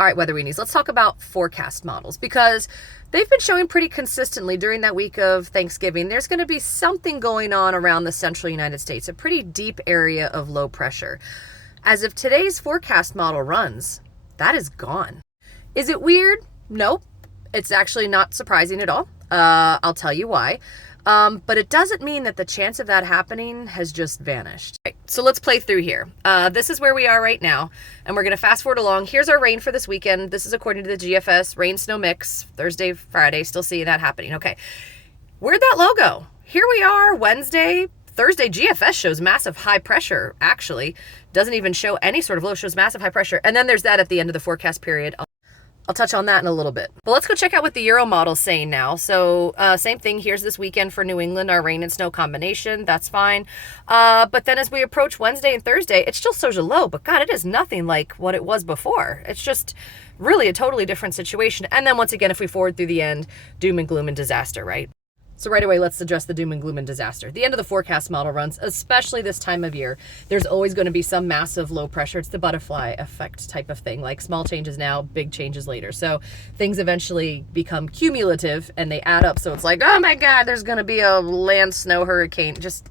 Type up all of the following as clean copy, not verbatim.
All right, weather weenies, let's talk about forecast models because they've been showing pretty consistently during that week of Thanksgiving. There's going to be something going on around the central United States, a pretty deep area of low pressure. As of today's forecast model runs, that is gone. Is it weird? Nope. It's actually not surprising at all. I'll tell you why. But it doesn't mean that the chance of that happening has just vanished. Right, so let's play through here. This is where we are right now, and we're going to fast forward along. Here's our rain for this weekend. This is according to the GFS rain snow mix, Thursday, Friday, still seeing that happening. Okay, where'd that low go? Here we are, Wednesday. Thursday, GFS shows massive high pressure, actually. Doesn't even show any sort of low, shows massive high pressure. And then there's that at the end of the forecast period. I'll touch on that in a little bit. But let's go check out what the Euro model's saying now. So same thing, here's this weekend for New England, our rain and snow combination. That's fine. But then as we approach Wednesday and Thursday, it still shows a low, but God, it is nothing like what it was before. It's just really a totally different situation. And then once again, if we forward through the end, doom and gloom and disaster, right? So right away, let's address the doom and gloom and disaster. The end of the forecast model runs, especially this time of year, there's always going to be some massive low pressure. It's the butterfly effect type of thing, like small changes now, big changes later. So things eventually become cumulative and they add up. So it's like, oh my God, there's going to be a land snow hurricane. Just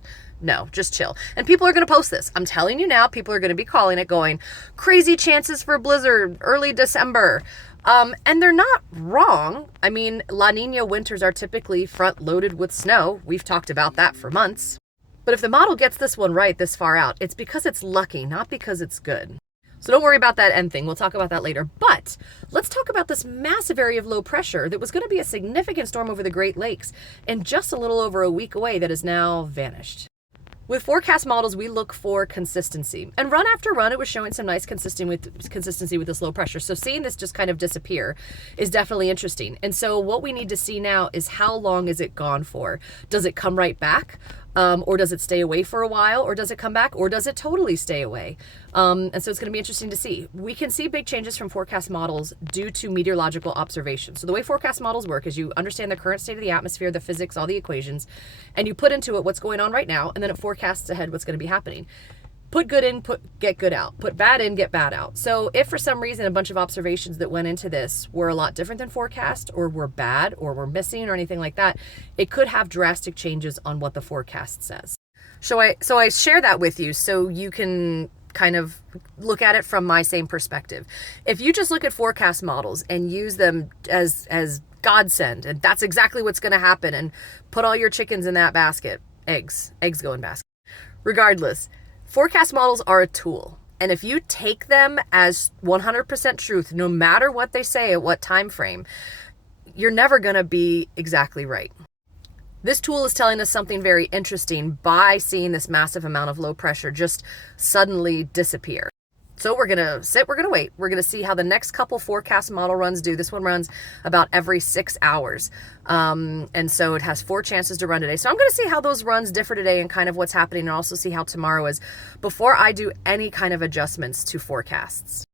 chill. And people are going to post this. I'm telling you now, people are going to be calling it going, crazy chances for blizzard early December. And they're not wrong. I mean, La Nina winters are typically front loaded with snow. We've talked about that for months. But if the model gets this one right this far out, it's because it's lucky, not because it's good. So don't worry about that end thing. We'll talk about that later. But let's talk about this massive area of low pressure that was going to be a significant storm over the Great Lakes and just a little over a week away that has now vanished. With forecast models, we look for consistency. And run after run, it was showing some nice consistency with this low pressure. So seeing this just kind of disappear is definitely interesting. And so what we need to see now is how long is it gone for? Does it come right back? Or does it stay away for a while? Or does it come back? Or does it totally stay away? And so it's going to be interesting to see. We can see big changes from forecast models due to meteorological observation. So the way forecast models work is you understand the current state of the atmosphere, the physics, all the equations, and you put into it what's going on right now, and then it forecasts ahead what's going to be happening. Put good in, get good out. Put bad in, get bad out. So if for some reason a bunch of observations that went into this were a lot different than forecast, or were bad, or were missing, or anything like that, it could have drastic changes on what the forecast says. So I share that with you so you can kind of look at it from my same perspective. If you just look at forecast models and use them as godsend, and that's exactly what's going to happen, and put all your chickens in that basket, eggs go in basket. Regardless, forecast models are a tool. And if you take them as 100% truth, no matter what they say at what time frame, you're never going to be exactly right. This tool is telling us something very interesting by seeing this massive amount of low pressure just suddenly disappear. So we're going to sit, we're going to wait. We're going to see how the next couple forecast model runs do. This one runs about every 6 hours. And so it has 4 chances to run today. So I'm going to see how those runs differ today and kind of what's happening, and also see how tomorrow is before I do any kind of adjustments to forecasts.